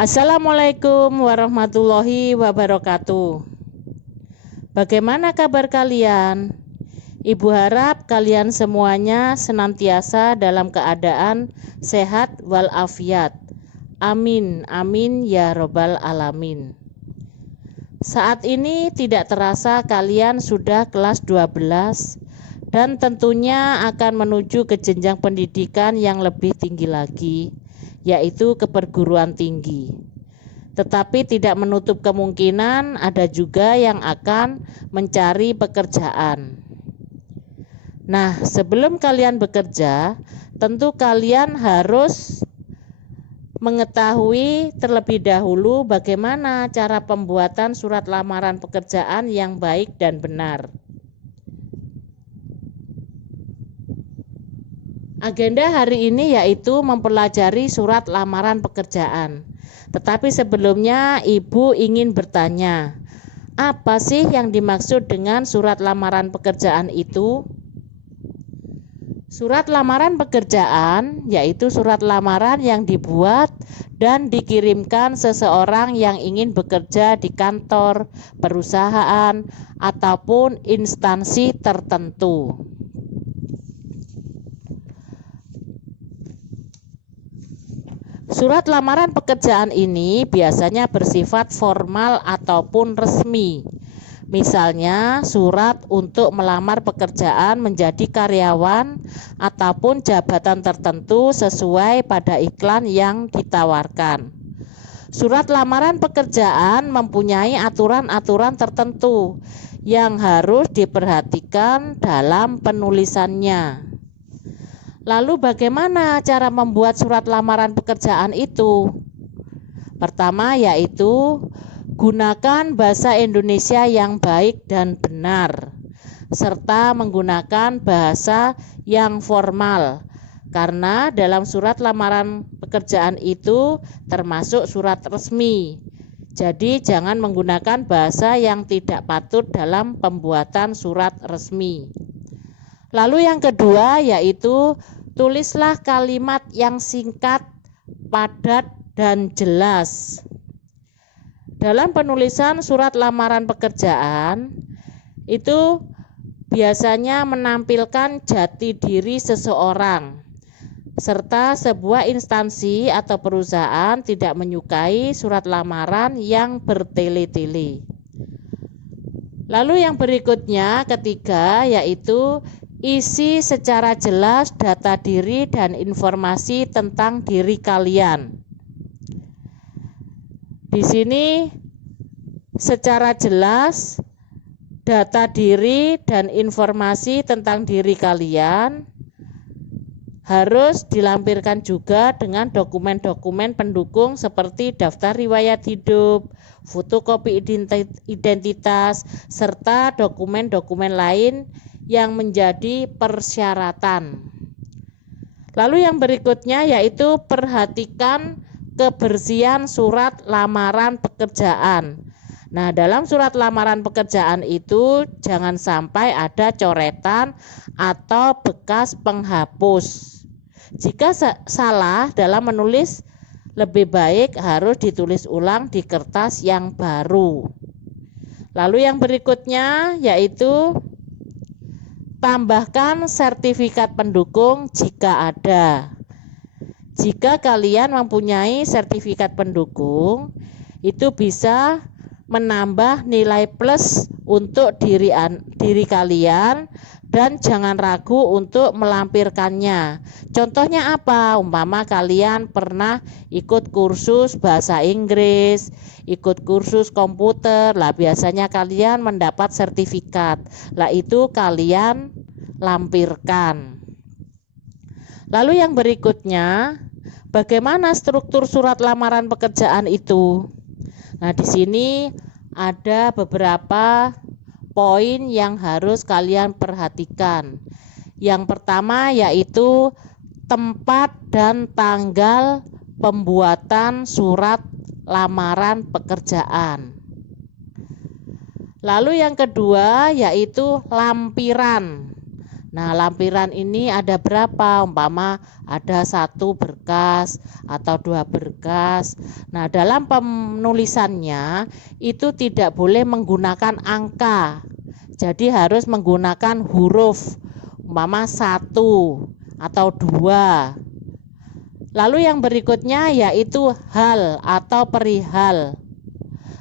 Assalamualaikum warahmatullahi wabarakatuh. Bagaimana kabar kalian? Ibu harap kalian semuanya senantiasa dalam keadaan sehat walafiat. Amin, amin ya robbal alamin. Saat ini tidak terasa kalian sudah kelas 12 dan tentunya akan menuju ke jenjang pendidikan yang lebih tinggi lagi, yaitu ke perguruan tinggi. Tetapi tidak menutup kemungkinan ada juga yang akan mencari pekerjaan. Nah, sebelum kalian bekerja, tentu kalian harus mengetahui terlebih dahulu bagaimana cara pembuatan surat lamaran pekerjaan yang baik dan benar. Agenda hari ini yaitu mempelajari surat lamaran pekerjaan. Tetapi sebelumnya Ibu ingin bertanya, apa sih yang dimaksud dengan surat lamaran pekerjaan itu? Surat lamaran pekerjaan yaitu surat lamaran yang dibuat dan dikirimkan seseorang yang ingin bekerja di kantor, perusahaan, ataupun instansi tertentu. Surat lamaran pekerjaan ini biasanya bersifat formal ataupun resmi. Misalnya surat untuk melamar pekerjaan menjadi karyawan ataupun jabatan tertentu sesuai pada iklan yang ditawarkan. Surat lamaran pekerjaan mempunyai aturan-aturan tertentu yang harus diperhatikan dalam penulisannya. Lalu bagaimana cara membuat surat lamaran pekerjaan itu? Pertama yaitu gunakan bahasa Indonesia yang baik dan benar, serta menggunakan bahasa yang formal, karena dalam surat lamaran pekerjaan itu termasuk surat resmi. Jadi jangan menggunakan bahasa yang tidak patut dalam pembuatan surat resmi. Lalu yang kedua yaitu tulislah kalimat yang singkat, padat, dan jelas. Dalam penulisan surat lamaran pekerjaan itu biasanya menampilkan jati diri seseorang, serta sebuah instansi atau perusahaan tidak menyukai surat lamaran yang bertele-tele. Lalu yang berikutnya ketiga yaitu isi secara jelas data diri dan informasi tentang diri kalian. Di sini secara jelas data diri dan informasi tentang diri kalian harus dilampirkan juga dengan dokumen-dokumen pendukung seperti daftar riwayat hidup, fotokopi identitas, serta dokumen-dokumen lain yang menjadi persyaratan. Lalu yang berikutnya yaitu perhatikan kebersihan surat lamaran pekerjaan. Nah, dalam surat lamaran pekerjaan itu jangan sampai ada coretan atau bekas penghapus. Jika salah dalam menulis, lebih baik harus ditulis ulang di kertas yang baru. Lalu yang berikutnya yaitu tambahkan sertifikat pendukung jika ada. Jika kalian mempunyai sertifikat pendukung, itu bisa menambah nilai plus untuk diri kalian dan jangan ragu untuk melampirkannya. Contohnya apa? Umpama kalian pernah ikut kursus bahasa Inggris, ikut kursus komputer, lah biasanya kalian mendapat sertifikat. Lah itu kalian lampirkan. Lalu yang berikutnya, bagaimana struktur surat lamaran pekerjaan itu? Nah, di sini ada beberapa poin yang harus kalian perhatikan. Yang pertama yaitu tempat dan tanggal pembuatan surat lamaran pekerjaan. Lalu yang kedua yaitu lampiran. Nah, lampiran ini ada berapa? Umpama ada 1 berkas atau 2 berkas. Nah, dalam penulisannya itu tidak boleh menggunakan angka. Jadi harus menggunakan huruf. Umpama 1 atau 2. Lalu yang berikutnya yaitu hal atau perihal.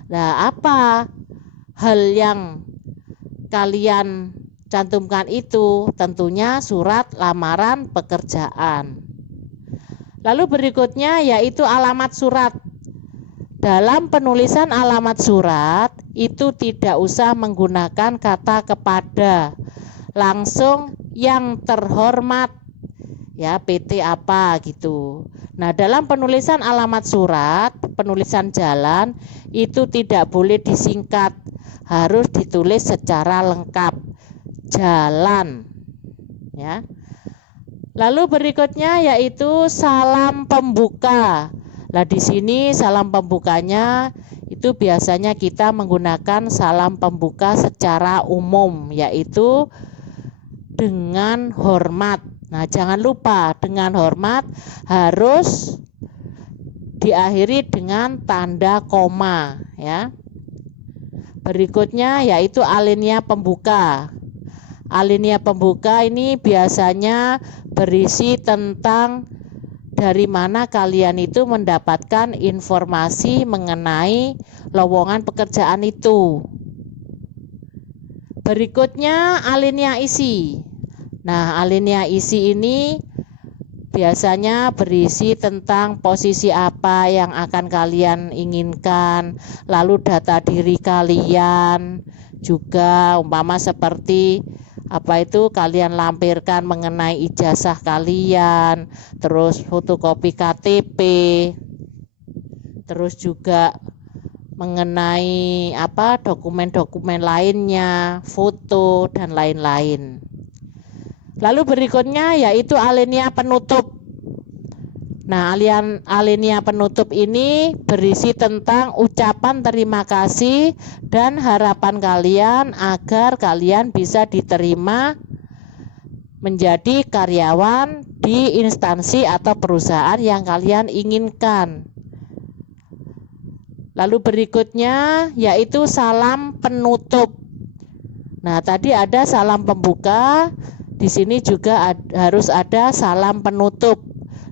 Nah, apa hal yang kalian cantumkan itu? Tentunya surat lamaran pekerjaan. Lalu berikutnya yaitu alamat surat. Dalam penulisan alamat surat itu tidak usah menggunakan kata kepada, langsung yang terhormat, ya PT apa gitu. Nah, dalam penulisan alamat surat, penulisan jalan itu tidak boleh disingkat, harus ditulis secara lengkap. Jalan, ya. Lalu berikutnya yaitu salam pembuka. Nah, di sini salam pembukanya itu biasanya kita menggunakan salam pembuka secara umum, yaitu dengan hormat. Nah, jangan lupa dengan hormat harus diakhiri dengan tanda koma, ya. Berikutnya yaitu alinea pembuka. Alinea pembuka ini biasanya berisi tentang dari mana kalian itu mendapatkan informasi mengenai lowongan pekerjaan itu. Berikutnya alinea isi. Nah, alinea isi ini biasanya berisi tentang posisi apa yang akan kalian inginkan, lalu data diri kalian, juga umpama seperti apa itu kalian lampirkan mengenai ijazah kalian, terus fotokopi KTP, terus juga mengenai apa dokumen-dokumen lainnya, foto dan lain-lain. Lalu berikutnya yaitu alinea penutup. Nah, alinea penutup ini berisi tentang ucapan terima kasih dan harapan kalian agar kalian bisa diterima menjadi karyawan di instansi atau perusahaan yang kalian inginkan. Lalu berikutnya yaitu salam penutup. Nah, tadi ada salam pembuka, di sini juga harus ada salam penutup.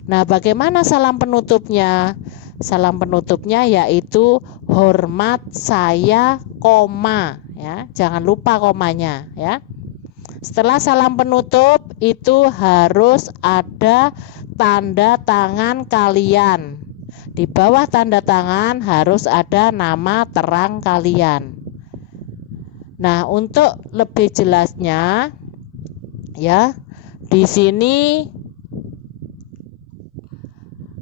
Nah, bagaimana salam penutupnya? Salam penutupnya yaitu hormat saya, koma, ya. Jangan lupa komanya, ya. Setelah salam penutup itu harus ada tanda tangan kalian. Di bawah tanda tangan harus ada nama terang kalian. Nah, untuk lebih jelasnya, ya, di sini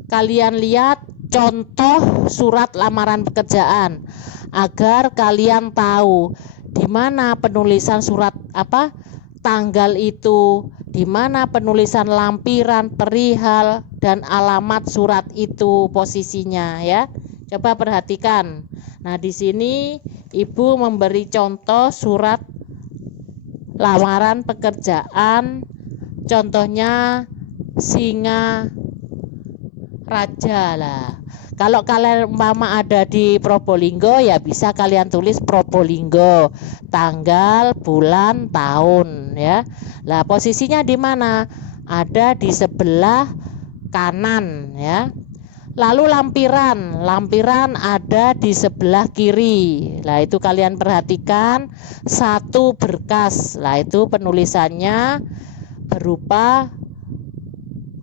kalian lihat contoh surat lamaran pekerjaan agar kalian tahu di mana penulisan surat apa tanggal itu, di mana penulisan lampiran, perihal dan alamat surat itu posisinya, ya. Coba perhatikan. Nah, di sini Ibu memberi contoh surat lamaran pekerjaan, contohnya Singa Raja lah. Kalau kalian umpama ada di Probolinggo ya bisa kalian tulis Probolinggo, tanggal, bulan, tahun, ya. Lah posisinya di mana? Ada di sebelah kanan, ya. Lalu lampiran ada di sebelah kiri. Lah itu kalian perhatikan 1 berkas. Lah itu penulisannya berupa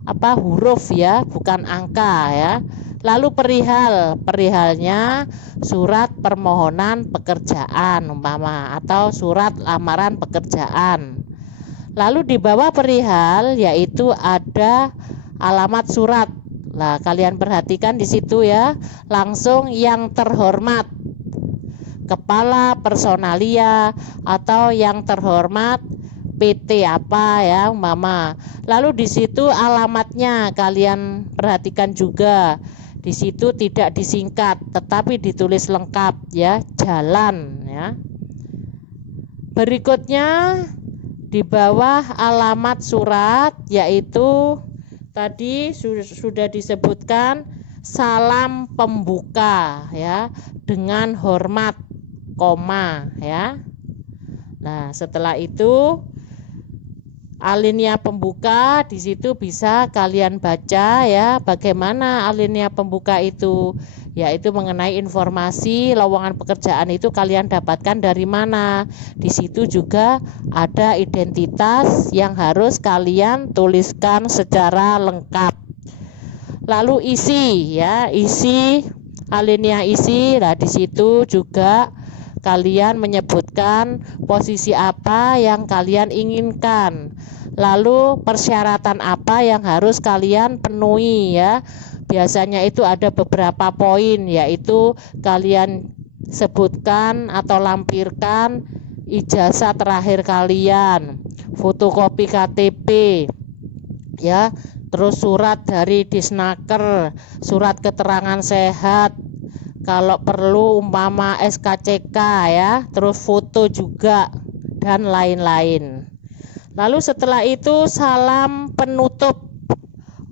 apa huruf, ya, bukan angka, ya. Lalu perihalnya surat permohonan pekerjaan umpama atau surat lamaran pekerjaan. Lalu di bawah perihal yaitu ada alamat surat. Lah kalian perhatikan di situ, ya, langsung yang terhormat, kepala personalia atau yang terhormat PT apa, ya, umpama. Lalu di situ alamatnya kalian perhatikan juga. Di situ tidak disingkat tetapi ditulis lengkap, ya, jalan, ya. Berikutnya Di bawah alamat surat yaitu tadi sudah disebutkan salam pembuka ya, dengan hormat, koma ya. Nah, setelah itu alinea pembuka di situ bisa kalian baca ya, bagaimana alinea pembuka itu, yaitu mengenai informasi lowongan pekerjaan itu kalian dapatkan dari mana. Di situ juga ada identitas yang harus kalian tuliskan secara lengkap. Lalu isi ya, isi alinea isi. Nah, di situ juga kalian menyebutkan posisi apa yang kalian inginkan. Lalu persyaratan apa yang harus kalian penuhi ya. Biasanya itu ada beberapa poin, yaitu kalian sebutkan atau lampirkan ijazah terakhir kalian, fotokopi KTP ya, terus surat dari Disnaker, surat keterangan sehat, kalau perlu umpama SKCK ya, terus foto juga dan lain-lain. Lalu setelah itu salam penutup.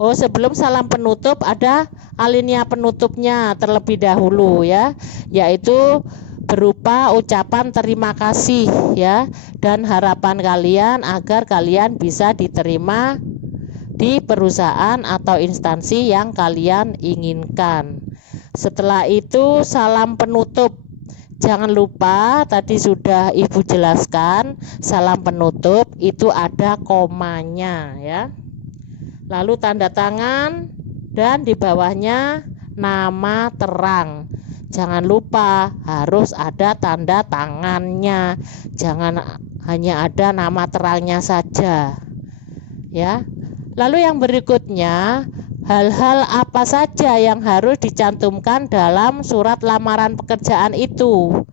Oh, sebelum salam penutup ada alinea penutupnya terlebih dahulu ya, yaitu berupa ucapan terima kasih ya, dan harapan kalian agar kalian bisa diterima di perusahaan atau instansi yang kalian inginkan. Setelah itu salam penutup. Jangan lupa tadi sudah Ibu jelaskan, salam penutup itu ada komanya ya. Lalu tanda tangan dan di bawahnya nama terang. Jangan lupa harus ada tanda tangannya. Jangan hanya ada nama terangnya saja. Ya. Lalu yang berikutnya, hal-hal apa saja yang harus dicantumkan dalam surat lamaran pekerjaan itu?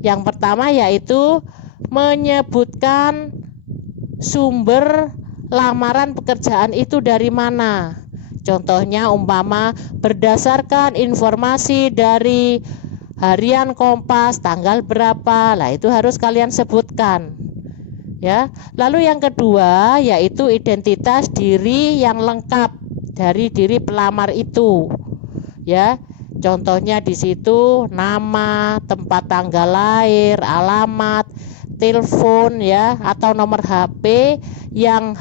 Yang pertama yaitu menyebutkan sumber lamaran pekerjaan itu dari mana. Contohnya umpama berdasarkan informasi dari harian Kompas tanggal berapa, lah itu harus kalian sebutkan. Ya, lalu yang kedua yaitu identitas diri yang lengkap dari diri pelamar itu. Ya, contohnya di situ nama, tempat tanggal lahir, alamat, telepon ya, atau nomor HP yang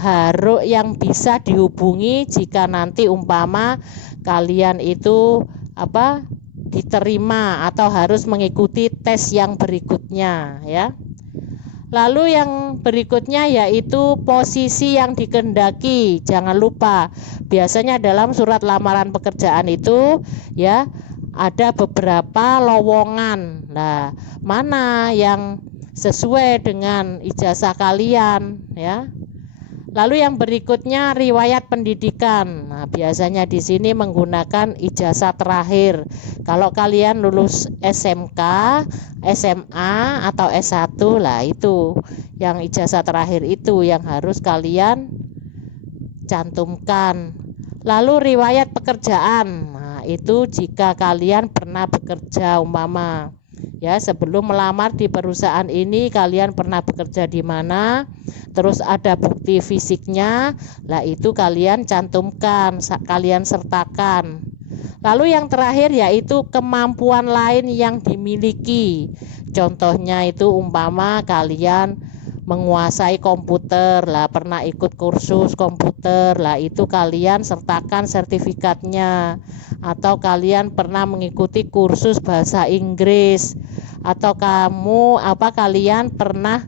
bisa dihubungi jika nanti umpama kalian itu diterima atau harus mengikuti tes yang berikutnya ya. Lalu yang berikutnya yaitu posisi yang dikehendaki. Jangan lupa, biasanya dalam surat lamaran pekerjaan itu ya ada beberapa lowongan. Nah, mana yang sesuai dengan ijazah kalian ya. Lalu yang berikutnya riwayat pendidikan. Nah, biasanya di sini menggunakan ijazah terakhir. Kalau kalian lulus SMK, SMA atau S1 lah itu yang ijazah terakhir itu yang harus kalian cantumkan. Lalu riwayat pekerjaan. Nah, itu jika kalian pernah bekerja umpama ya, sebelum melamar di perusahaan ini kalian pernah bekerja di mana, terus ada bukti fisiknya, lah itu kalian cantumkan, kalian sertakan. Lalu yang terakhir yaitu kemampuan lain yang dimiliki. Contohnya itu umpama kalian menguasai komputer, lah pernah ikut kursus komputer, lah itu kalian sertakan sertifikatnya. Atau kalian pernah mengikuti kursus bahasa Inggris, atau kalian pernah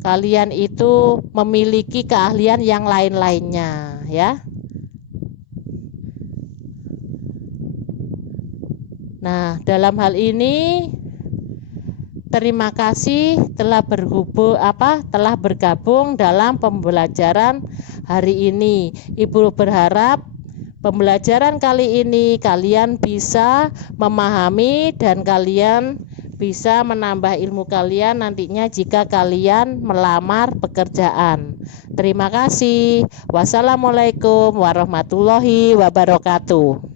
kalian itu memiliki keahlian yang lain-lainnya ya. Nah, dalam hal ini terima kasih telah bergabung dalam pembelajaran hari ini. Ibu berharap pembelajaran kali ini kalian bisa memahami dan kalian bisa menambah ilmu kalian nantinya jika kalian melamar pekerjaan. Terima kasih. Wassalamualaikum warahmatullahi wabarakatuh.